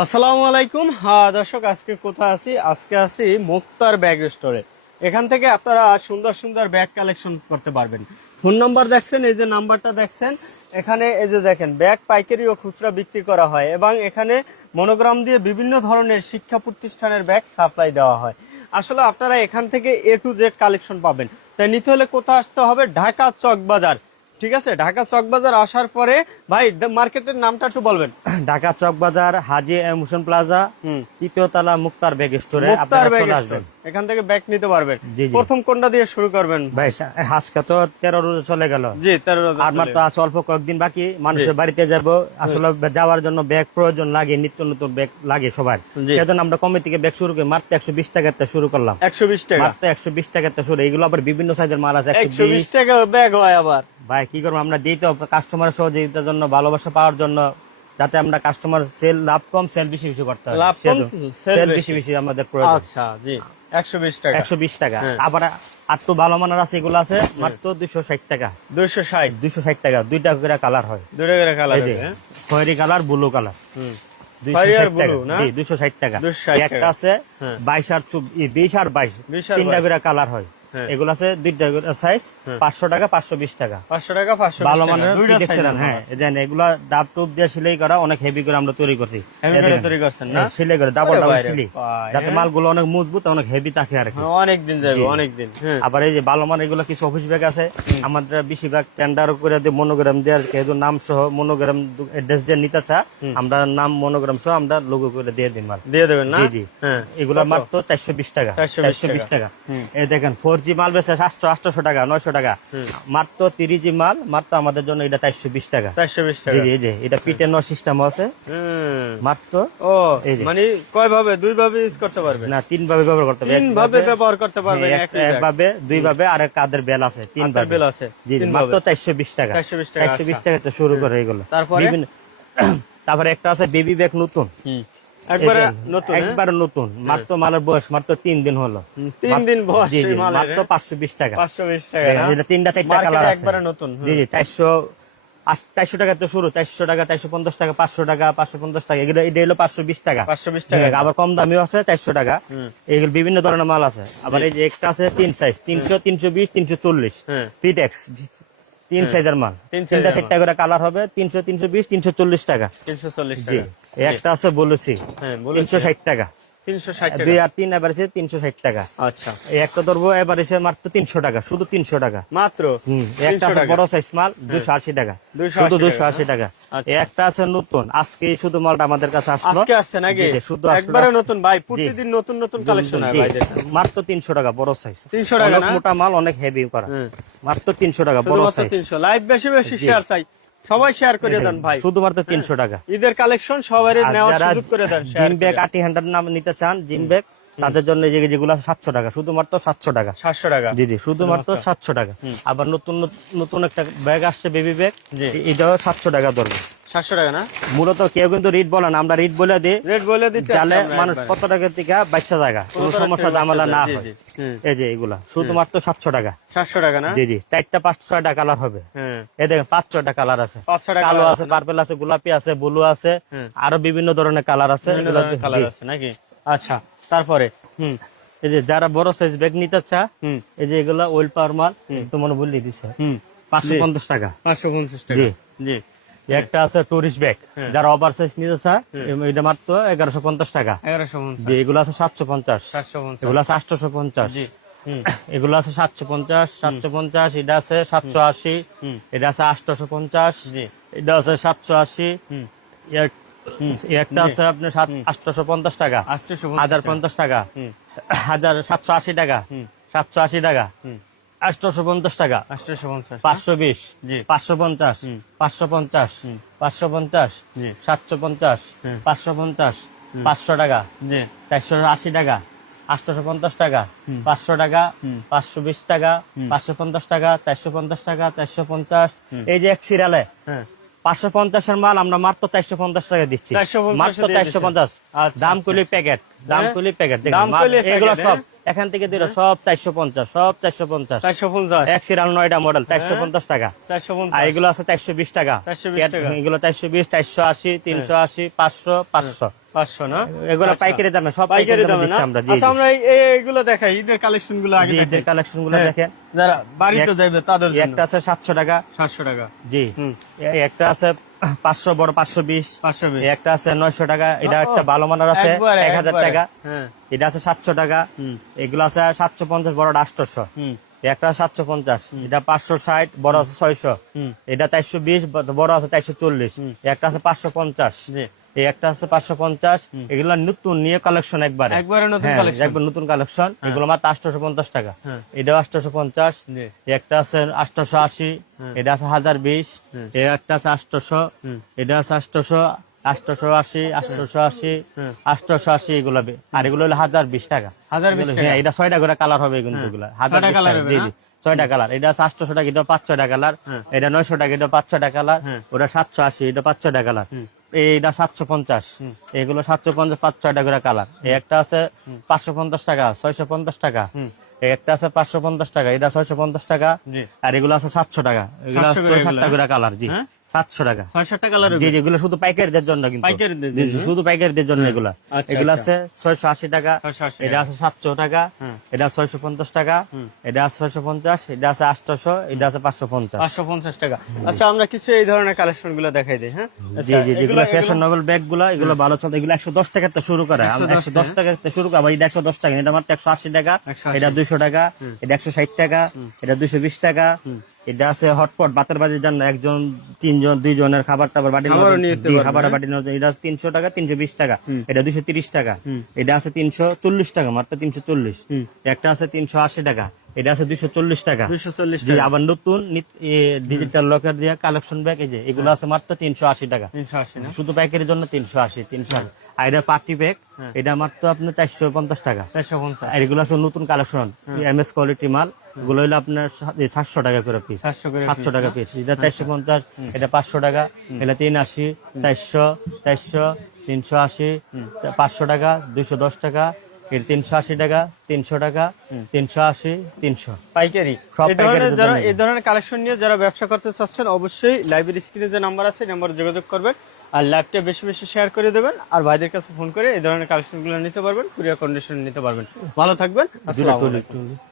আসসালামু আলাইকুম। দর্শক, আজকে কোথায় আছি? আজকে আছি মুক্তার ব্যাগ স্টোরে। এখান থেকে আপনারা সুন্দর সুন্দর ব্যাগ কালেকশন করতে পারবেন। ফোন নাম্বার দেখছেন, এই যে নাম্বারটা দেখছেন, এখানে এই যে দেখেন ব্যাগ পাইকারি ও খুচরা বিক্রি করা হয় এবং এখানে মনোগ্রাম দিয়ে বিভিন্ন ধরনের শিক্ষা প্রতিষ্ঠানের ব্যাগ সাপ্লাই দেওয়া হয়। আসলে আপনারা এখান থেকে A to Z কালেকশন পাবেন। তাই নিতে হলে কোথায় আসতে হবে? ঢাকা চকবাজার। ঠিক আছে, ঢাকা চকবাজার আসার পরে ভাই মার্কেটের নামটা একটু বলবেন। ঢাকা চকবাজার হাজি মোশন প্লাজা তৃতীয় তলা মুক্তার ব্যাগ স্টোরে মুক্তার ব্যাগ চলে স্টোর, আসবেন। এখান থেকে ব্যাগ নিতে পারবেন। জি, জি। প্রথম কোনটা দিয়ে শুরু করবেন ভাই আজকে তো 13 রোজ চলে গেল। জি, 13 আর মাত্র আছে অল্প কয়েকদিন বাকি, মানুষের বাড়িতে যাব। আসলে যাওয়ার জন্য ব্যাগ প্রয়োজন লাগে, নিত্য নতুন ব্যাগ লাগে সবার। সেজন্য আমরা কমে থেকে ব্যাগ শুরু করি, মাত্র 120 টাকাতে শুরু করলাম। 120 টাকা, মাত্র 120 টাকাতে শুরু। এগুলো আবার বিভিন্ন সাইজের মাল আছে। 120 টাকা ব্যাগ হয় আবার। ভাই কি করবো, আমরা দিই তো কাস্টমারের সহযোগিতার জন্য, ভালোবাসা পাওয়ার জন্য, যাতে আমরা কাস্টমার সেল লাভ কম সেল বেশি বেশি করতে হয়। লাভ কম সেল বেশি বেশি আমাদের প্রয়োজন। আচ্ছা, জি, 120 টাকা। 120 টাকা। আবার একটু ভালো মানের আছে, এগুলো আছে মাত্র 260 টাকা। 260 টাকা। দুইটা করে কালার হয়। দুইটা করে কালার এই যে খয়েরি কালার, ব্লু কালার। খয়েরি আর ব্লু না? জি, 260 টাকা। 260 একটা আছে 22 আর 20 আর 22, তিনটা করে কালার হয়। এগুলো আছে দুইটা সাইজ, 500 টাকা 520 টাকা। 500 টাকা 520 ভালো মানের দুইটা দেখছিলেন। হ্যাঁ, জানেন এগুলা ডাব টুপ দিয়ে সেলাই করা, অনেক হেভি করে আমরা তৈরি করছি। তৈরি করছেন না? সেলাই করে ডাবল সেলাই, যাতে মালগুলো অনেক মজবুত, অনেক হেভি থাকে আর কি। অনেক দিন যাবে, অনেক দিন। আবার এই যে ভালো মানের এগুলো কিছু অফিস ব্যাগ আছে আমাদের, বেশিরভাগ টেন্ডার করে দিয়ে মনোগ্রাম দিয়ে, কেউ নাম সহ মনোগ্রাম অ্যাড্রেস দিয়ে নিতে চা, আমরা নাম মনোগ্রাম সহ আমরা লোগো করে দিয়ে দিই, মাল দিয়ে দেবেন না? জি জি। এগুলো মাত্র 420 টাকা। 420 টাকা। এই দেখেন 4G মাল বেচে 800 টাকা, 900 টাকা। মাত্র 30G মাল মাত্র আমাদের জন্য এটা 420 টাকা। 420 জি টাকা। জি। এই যে এটা পিটের নো সিস্টেম আছে মাত্র। ও, এই যে মানে কয় ভাবে? দুই ভাবে ইউজ করতে পারবে না, তিন ভাবে ব্যবহার করতে পারবে। তিন ভাবে ব্যবহার করতে পারবে। একভাবে, দুই ভাবে, আর কাদের বেল আছে, তিন ভাবে বেল আছে। জি জি। মাত্র 420 টাকা। 420 টাকা তো শুরু করে এগুলো। তারপরে একটা আছে বেবি ব্যাগ নতুন, একবারে নতুন, একবারে নতুন, মাত্র মালের বয়স মাত্র 3 দিন হলো। 3 দিন বয়স এই মালের, মাত্র 520 টাকা। 520 টাকা না? এটা তিনটা চারটা কালার আছে, একবারে নতুন। জি জি। 400 টাকা তো শুরু, 400 টাকা, 450 টাকা, 500 টাকা, 550 টাকা। এগুলো এটা হলো 520 টাকা। 520 টাকা। আবার কম দামিও আছে 400 টাকা। এগুলো বিভিন্ন ধরনের মাল আছে। আবার এই যে একটা আছে 3 সাইজ, 300, 320, 340 ফিটেক্স, 3 সাইজের মাল। তিনটা চারটা করে কালার হবে, 300, 320, 340 টাকা। 340 জি। টাকা। একটা আছে বলেছি 360 টাকা। 360 টাকা। 2 আর 3 এভারেজে 360 টাকা। আচ্ছা, এই একটা ধরবো এভারেজে মাত্র 300 টাকা, শুধু 300 টাকা মাত্র। একটা আছে বড় সাইজ মাল 280 টাকা, শুধু 280 টাকা। একটা আছে নতুন, আজকে শুধু মালটা আমাদের কাছে আসলো, আজকে আসছে নাকি? শুধু একবারে নতুন ভাই, প্রতিদিন নতুন নতুন কালেকশন হয় ভাই। মাত্র 300 টাকা বড় সাইজ। 300 টাকা না? মোটা মাল, অনেক হেভি করা। মাত্র 300 টাকা বড় সাইজ। 300। লাইভ বেশি বেশি শেয়ার চাই, সবাই শেয়ার করে দেন ভাই। শুধুমাত্র 300 টাকা। ঈদের কালেকশন সবাই নেওয়ার সুযোগ করে দেন। জিম ব্যাগ, আটি হ্যান্ডার নাম নিতে চান, জিম ব্যাগ, তাদের জন্য যেগুলো 700 টাকা, শুধুমাত্র 700 টাকা। 700 টাকা। জি জি, শুধুমাত্র 700 টাকা। আবার নতুন নতুন একটা ব্যাগ আসছে, বেবি ব্যাগ, এটাও 700 টাকা ধরবে। 700 টাকা না? মূলত কেউ কিন্তু রিট বলে না, আমরা রিট বলে দিই। রেট বলে দিতে তাহলে মানুষ কত টাকা থেকে বাচ্চা জায়গা, কোনো সমস্যা ঝামেলা না হয়। এই যে এগুলা শুধুমাত্র 700 টাকা। 700 টাকা না? জি জি। 4টা 5-6টা কালার হবে। এই দেখেন 5-6টা কালার আছে, কালো আছে, পার্পল আছে, গোলাপি আছে, ব্লু আছে, আরো বিভিন্ন ধরনের কালার আছে। কালার আছে নাকি? আচ্ছা, তারপরে এই যে যারা বড় সাইজ ব্যাগ নিতে চা, এই যে এগুলা ওয়েল পাওয়ার মাল, তোমার বললি দিছে 550 টাকা। 550 টাকা। জি জি। একটা আছে টুরিস্ট ব্যাগ, যারা ওভার সাইজ নিতে চা, এটা মাত্র 1150 টাকা। 1150। জি। এগুলো আছে 750, 750। এগুলো আছে 850, জি। এগুলো আছে 750, 750, এটা আছে 780, এটা আছে 850, এটা আছে 780, একটা আছে আপনার 850 টাকা, 1050 টাকা, 780 টাকা, 780 টাকা, 850 টাকা, 850, 520, 550, 550, 550, 750, 550, 500 টাকা, 480 টাকা, 850 টাকা, 500 টাকা, 520 টাকা, 550 টাকা, 450 টাকা, 450। এই যে এক সিরিয়ালে 550 এর মাল আমরা মাত্র 450 টাকা দিচ্ছি, মাত্র 450। দাম কলি প্যাকেট, দাম কলি প্যাকেট, এগুলো সব এখান থেকে দিল সব 450, সব 450, 450 এক সিরিয়াল 9টা মডেল 450 টাকা। 450। আর এগুলো আছে 420 টাকা, এগুলো 420, 480, 380, 500, 500। 500 না, এগুলো আচ্ছা। পাইকারি দামে, সব পাইকারি দামে না? দিচ্ছি আমরা। জি আচ্ছা, আমরা এইগুলো দেখাই, ঈদের কালেকশন গুলো আগে দেখাই। ঈদের কালেকশন গুলো হ্যাঁ, দেখেন। যারা বাড়িতে যাবে তাদের জন্য। একটা আছে 700 টাকা। 700 টাকা। জি। এই একটা আছে 500, বড় 520। 520। এই একটা আছে 900 টাকা। এটা একটা ভালো মানের আছে একবারে, 1000 টাকা। হ্যাঁ। এটা আছে 700 টাকা। এগুলো আছে 750, বড় 800। একটা 750, এটা 560, বড় আছে 600। এটা 420, বড় আছে 440। একটা আছে 550। জি। এই একটা আছে 550। এগুলো নতুন নিয়ে কালেকশন, একবারে নতুন হ্যাঁ, কালেকশন। একবার নতুন কালেকশন। এগুলো মাত্র 850 টাকা। এটাও 850। জি। এই একটা আছে 880। এটা আছে 1020। এই একটা আছে 800। এটা আছে 800, 880, 880, 880 এগুলো আর এগুলো হলো 1020 টাকা। 1020 টাকা। হ্যাঁ, এটা 6টা করে কালার হবে কিন্তু এগুলো 1020 কালার টাকা। হবে জি না? জি, 6টা কালার। এটা আছে 800 টাকা, এটা 500 টাকা কালার। এটা 900 টাকা, এটা 500 টাকা কালার। ওটা 780, এটা 500 টাকা কালার। এইটা 750, এগুলো 750, 500 টাকা করে কালার। এই একটা আছে 550 টাকা, 650 টাকা। এই একটা আছে 550 টাকা, এটা 650 টাকা। আর এগুলো আছে 700 টাকা। এগুলো 600 টাকা করে কালার। জি, 700 টাকা। 600 টাকা কালার। জি জি, এগুলো শুধু পাইকারিদের জন্য কিন্তু। পাইকারিদের জি, জন্য। শুধু পাইকারিদের জন্য এগুলা। আচ্ছা, এগুলো আচ্ছা। আছে 680 টাকা। 680 এটা আছে 700 টাকা। এটা 650 টাকা। এটা আছে 650। এটা আছে 800। এটা আছে 550। 550 টাকা। আচ্ছা, আমরা কিছু এই ধরনের কালেকশন গুলো দেখাই দিই। হ্যাঁ, জি জি, যেগুলো ফ্যাশনেবল ব্যাগ গুলা, এগুলো ভালো চলে। এগুলো 110 টাকা থেকে শুরু করে। 110 টাকা থেকে শুরু করে। আবার এটা 110 টাকা, এটা মাত্র 180 টাকা। 180 এটা 200 টাকা। এটা 160 টাকা। এটা 220 টাকা। এটা আছে হটপট, বাতের বাড়ির জন্য, একজন, তিনজন, দুইজনের খাবার টাবার বাটি, খাবার বাটি। এটা 300 টাকা, 320 টাকা। এটা 230 টাকা। এটা আছে 340 টাকা, মাত্র 340। একটা আছে 380 টাকা। এটা আছে 240 টাকা। 240 জি, টাকা। আবার নতুন ডিজিটাল লকার দিয়ে কালেকশন ব্যাগ, এই যে এগুলো আছে মাত্র 380 টাকা। 380 না? শুধু প্যাকেটের জন্য 380। আর এটা পার্টি ব্যাগ, এটা মাত্র আপনার 450 টাকা। 450। আর এগুলো আছে নতুন কালেকশন, এমএস কোয়ালিটি মাল। এগুলো হলো আপনার 700 টাকা করে পিস। 700 টাকা পিস। এটা 450, এটা 500 টাকা। এটা 380, 400, 400, 380, 500 টাকা, 210 টাকা। এর 380 টাকা, 300 টাকা, 380, 300 পাইকারি। সব এই ধরনের পাইকারিদের যারা জন্য। এই ধরনের কালেকশন নিয়ে যারা ব্যবসা করতে চাচ্ছেন, অবশ্যই লাইভের স্ক্রিনে যে নাম্বার আছে, নাম্বারে যোগাযোগ করবেন। আর লাইভটা বেশি বেশি শেয়ার করে দেবেন। আর ভাইদের কাছে ফোন করে এই ধরনের কালেকশন গুলো নিতে পারবেন, কুরিয়ার কন্ডিশন নিতে পারবেন। ভালো থাকবেন। আসসালামু আলাইকুম।